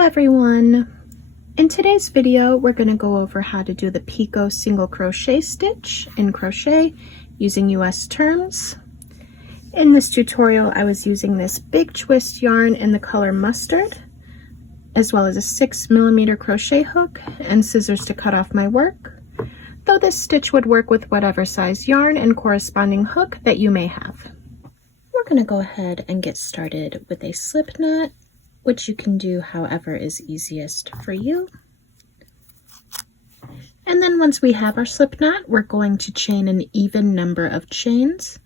Hello everyone! In today's video we're going to go over how to do the Picot single crochet stitch in crochet using US terms. In this tutorial I was using this big twist yarn in the color mustard, as well as a 6mm crochet hook and scissors to cut off my work, though this stitch would work with whatever size yarn and corresponding hook that you may have. We're going to go ahead and get started with a slip knot, which you can do however is easiest for you. And then once we have our slip knot, we're going to chain an even number of chains.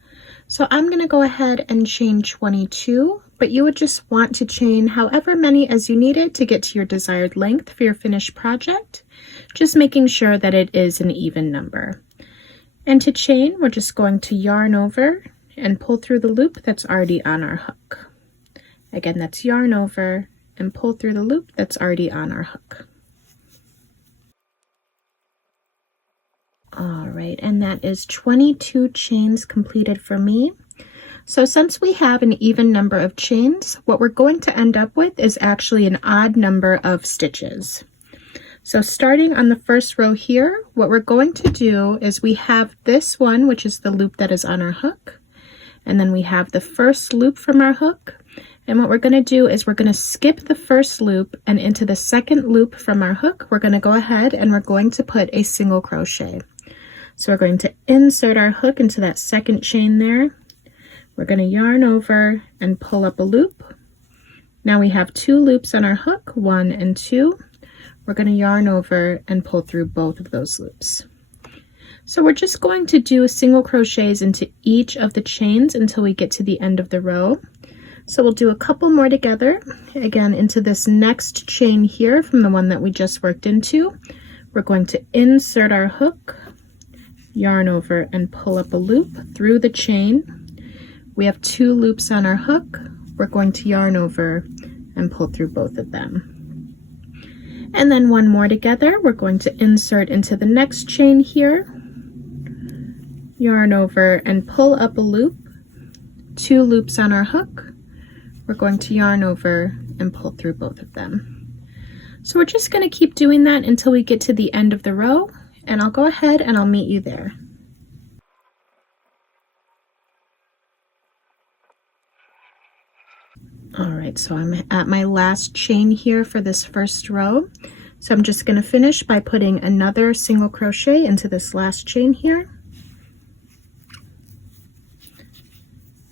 So I'm going to go ahead and chain 22, but you would just want to chain however many as you needed to get to your desired length for your finished project, just making sure that it is an even number. And to chain, we're just going to yarn over and pull through the loop that's already on our hook. Again, that's yarn over and pull through the loop that's already on our hook. All right, and that is 22 chains completed for me. So since we have an even number of chains, what we're going to end up with is actually an odd number of stitches. So starting on the first row here, what we're going to do is we have this one, which is the loop that is on our hook, and then we have the first loop from our hook. And what we're going to do is we're going to skip the first loop, and into the second loop from our hook, we're going to go ahead and we're going to put a single crochet. So we're going to insert our hook into that second chain there. We're going to yarn over and pull up a loop. Now we have two loops on our hook, 1 and 2. We're going to yarn over and pull through both of those loops. So we're just going to do single crochets into each of the chains until we get to the end of the row. So we'll do a couple more together, again into this next chain here from the one that we just worked into. We're going to insert our hook, yarn over and pull up a loop through the chain. We have two loops on our hook. We're going to yarn over and pull through both of them. And then one more together. We're going to insert into the next chain here, yarn over and pull up a loop, two loops on our hook. We're going to yarn over and pull through both of them. So we're just going to keep doing that until we get to the end of the row, and I'll go ahead and I'll meet you there. All right, so I'm at my last chain here for this first row. So I'm just going to finish by putting another single crochet into this last chain here.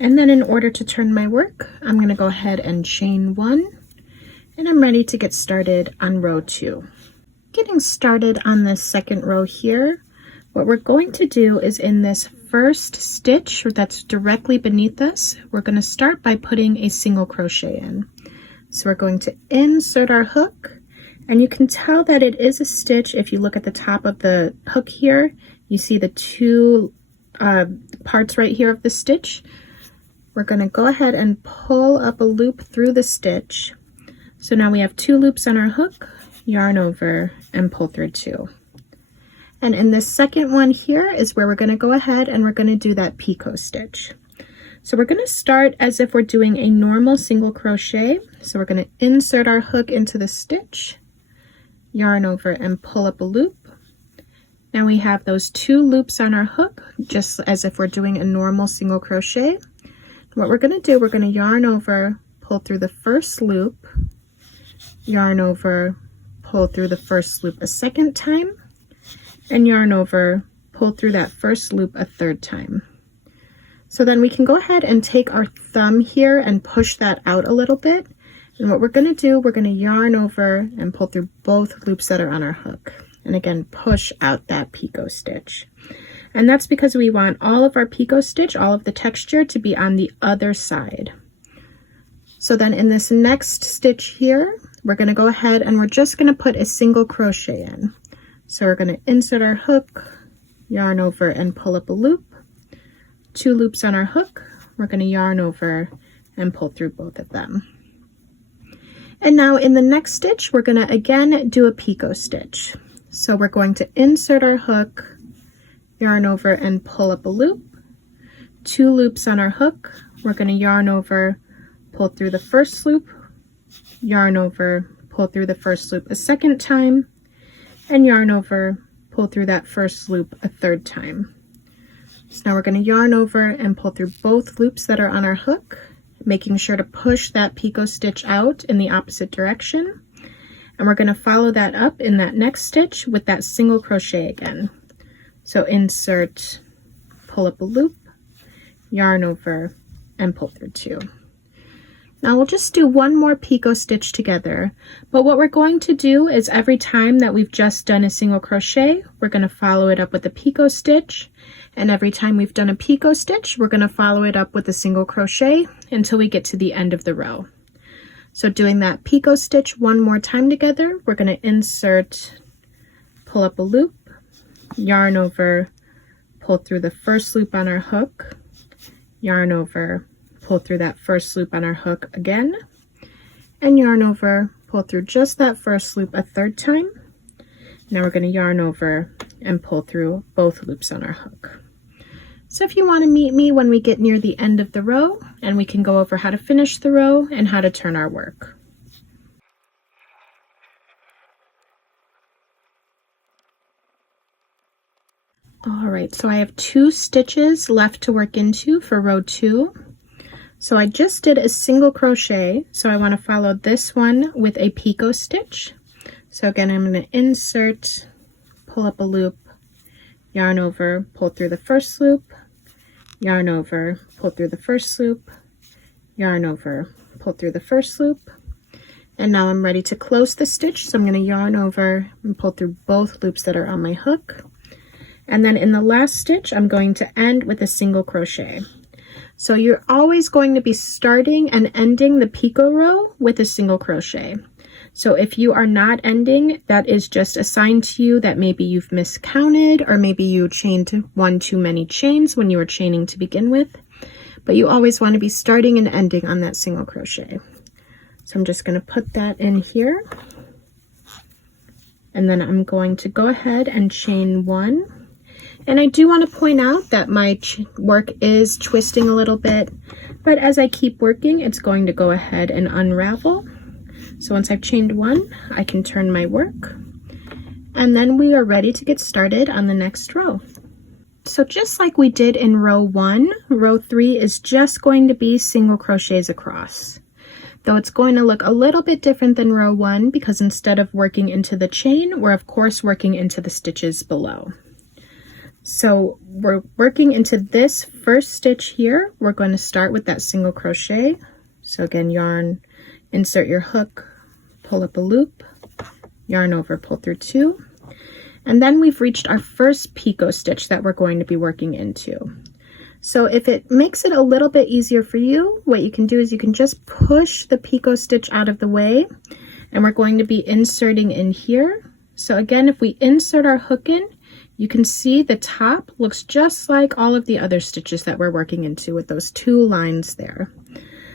And then in order to turn my work, I'm going to go ahead and chain 1, and I'm ready to get started on row 2. Getting started on this second row here, what we're going to do is in this first stitch that's directly beneath us, we're going to start by putting a single crochet in. So we're going to insert our hook, and you can tell that it is a stitch. If you look at the top of the hook here, you see the two parts right here of the stitch. We're going to go ahead and pull up a loop through the stitch. So now we have two loops on our hook, yarn over and pull through 2. And in this second one here is where we're going to go ahead and we're going to do that picot stitch. So we're going to start as if we're doing a normal single crochet. So we're going to insert our hook into the stitch, yarn over and pull up a loop. Now we have those two loops on our hook, just as if we're doing a normal single crochet. What we're going to do, we're going to yarn over, pull through the first loop, yarn over, pull through the first loop a second time, and yarn over, pull through that first loop a third time. So then we can go ahead and take our thumb here and push that out a little bit. And what we're going to do, we're going to yarn over and pull through both loops that are on our hook. And again, push out that picot stitch. And that's because we want all of our picot stitch, all of the texture, to be on the other side. So then in this next stitch here, we're going to go ahead and we're just going to put a single crochet in. So we're going to insert our hook, yarn over and pull up a loop, two loops on our hook. We're going to yarn over and pull through both of them. And now in the next stitch, we're going to again do a picot stitch. So we're going to insert our hook, yarn over and pull up a loop, two loops on our hook. We're going to yarn over, pull through the first loop, yarn over, pull through the first loop a second time, and yarn over, pull through that first loop a third time. So now we're going to yarn over and pull through both loops that are on our hook, making sure to push that picot stitch out in the opposite direction. And we're going to follow that up in that next stitch with that single crochet again. So insert, pull up a loop, yarn over, and pull through 2. Now we'll just do one more picot stitch together, but what we're going to do is every time that we've just done a single crochet, we're going to follow it up with a picot stitch, and every time we've done a picot stitch, we're going to follow it up with a single crochet until we get to the end of the row. So doing that picot stitch one more time together, we're going to insert, pull up a loop, yarn over, pull through the first loop on our hook, yarn over, pull through that first loop on our hook again, and yarn over, pull through just that first loop a third time. Now we're going to yarn over and pull through both loops on our hook. So if you want to meet me when we get near the end of the row, and we can go over how to finish the row and how to turn our work. All right, so I have 2 stitches left to work into for row 2. So I just did a single crochet, so I want to follow this one with a picot stitch. So again, I'm going to insert, pull up a loop, yarn over, pull through the first loop, yarn over, pull through the first loop, yarn over, pull through the first loop, and now I'm ready to close the stitch. So I'm going to yarn over and pull through both loops that are on my hook. And then in the last stitch, I'm going to end with a single crochet. So you're always going to be starting and ending the picot row with a single crochet. So if you are not ending, that is just a sign to you that maybe you've miscounted, or maybe you chained one too many chains when you were chaining to begin with. But you always want to be starting and ending on that single crochet. So I'm just going to put that in here. And then I'm going to go ahead and chain 1. And I do want to point out that my work is twisting a little bit, but as I keep working, it's going to go ahead and unravel. So once I've chained 1, I can turn my work, and then we are ready to get started on the next row. So just like we did in row 1, row 3 is just going to be single crochets across. Though it's going to look a little bit different than row 1, because instead of working into the chain, we're of course working into the stitches below. So we're working into this first stitch here. We're going to start with that single crochet. So again, yarn, insert your hook, pull up a loop, yarn over, pull through 2. And then we've reached our first picot stitch that we're going to be working into. So if it makes it a little bit easier for you, what you can do is you can just push the picot stitch out of the way, and we're going to be inserting in here. So again, if we insert our hook in, you can see the top looks just like all of the other stitches that we're working into with those 2 lines there.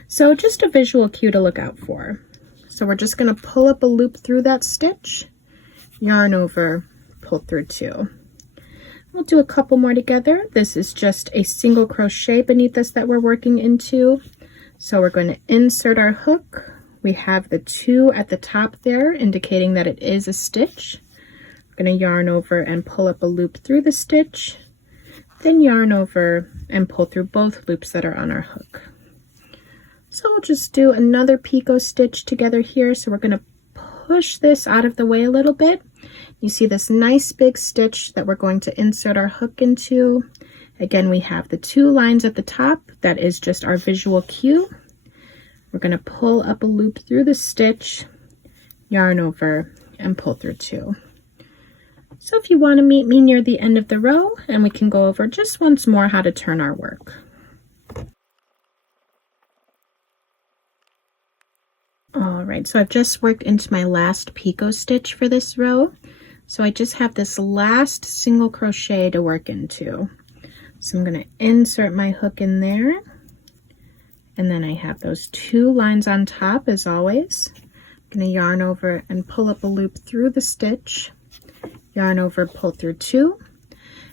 So just a visual cue to look out for. So we're just going to pull up a loop through that stitch, yarn over, pull through 2. We'll do a couple more together. This is just a single crochet beneath us that we're working into. So we're going to insert our hook. We have the 2 at the top there, indicating that it is a stitch. We're going to yarn over and pull up a loop through the stitch, then yarn over and pull through both loops that are on our hook. So we'll just do another picot stitch together here. So we're going to push this out of the way a little bit. You see this nice big stitch that we're going to insert our hook into. Again, we have the 2 lines at the top. That is just our visual cue. We're going to pull up a loop through the stitch, yarn over, and pull through 2. So if you want to meet me near the end of the row, and we can go over just once more how to turn our work. All right, so I've just worked into my last picot stitch for this row. So I just have this last single crochet to work into. So I'm going to insert my hook in there. And then I have those 2 lines on top as always. I'm going to yarn over and pull up a loop through the stitch, yarn over, pull through 2.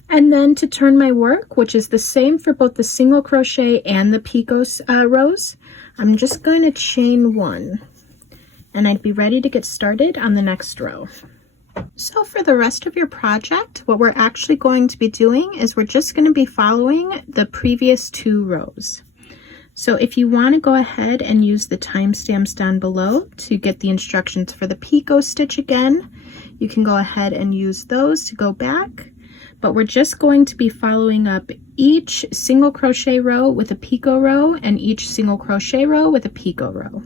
And then to turn my work, which is the same for both the single crochet and the picot rows, I'm just going to chain 1. and I'd be ready to get started on the next row. So for the rest of your project, what we're actually going to be doing is we're just going to be following the previous 2 rows. So if you want to go ahead and use the timestamps down below to get the instructions for the picot stitch again, you can go ahead and use those to go back. But we're just going to be following up each single crochet row with a picot row and each single crochet row with a picot row.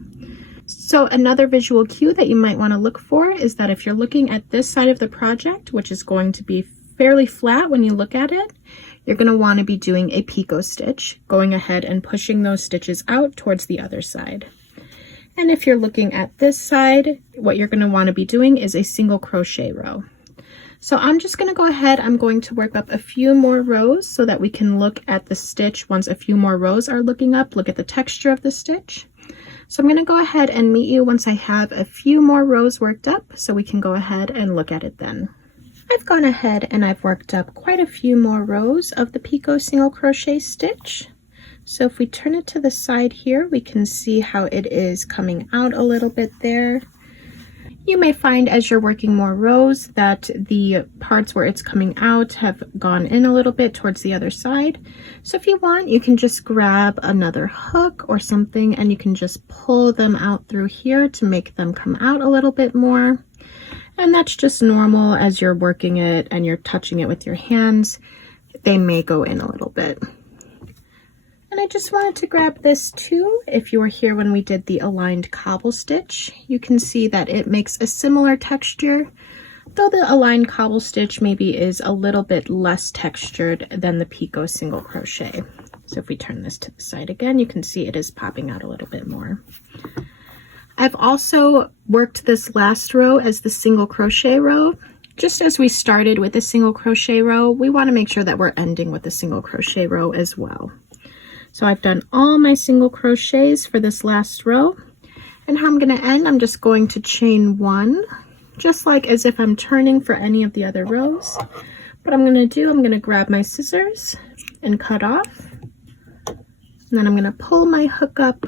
So another visual cue that you might want to look for is that if you're looking at this side of the project, which is going to be fairly flat when you look at it, you're going to want to be doing a picot stitch, going ahead and pushing those stitches out towards the other side. And if you're looking at this side, what you're going to want to be doing is a single crochet row. So I'm just going to go ahead, I'm going to work up a few more rows so that we can look at the stitch once a few more rows are looking up, look at the texture of the stitch. So I'm going to go ahead and meet you once I have a few more rows worked up so we can go ahead and look at it then. I've gone ahead and I've worked up quite a few more rows of the picot single crochet stitch. So if we turn it to the side here, we can see how it is coming out a little bit there. You may find as you're working more rows that the parts where it's coming out have gone in a little bit towards the other side. So if you want, you can just grab another hook or something and you can just pull them out through here to make them come out a little bit more. And that's just normal as you're working it and you're touching it with your hands. They may go in a little bit. And I just wanted to grab this too. If you were here when we did the aligned cobble stitch, you can see that it makes a similar texture, though the aligned cobble stitch maybe is a little bit less textured than the picot single crochet. So if we turn this to the side again, you can see it is popping out a little bit more. I've also worked this last row as the single crochet row. Just as we started with the single crochet row, we want to make sure that we're ending with the single crochet row as well. So I've done all my single crochets for this last row, and how I'm going to end, I'm just going to chain 1, just like as if I'm turning for any of the other rows. What I'm going to do, I'm going to grab my scissors and cut off, and then I'm going to pull my hook up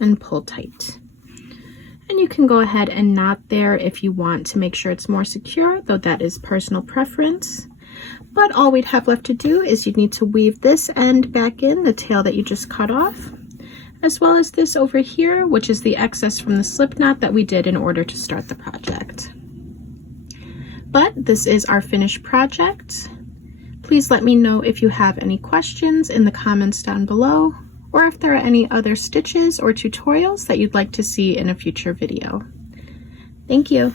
and pull tight. And you can go ahead and knot there if you want to make sure it's more secure, though that is personal preference. But all we'd have left to do is you'd need to weave this end back in, the tail that you just cut off, as well as this over here, which is the excess from the slip knot that we did in order to start the project. But this is our finished project. Please let me know if you have any questions in the comments down below, or if there are any other stitches or tutorials that you'd like to see in a future video. Thank you.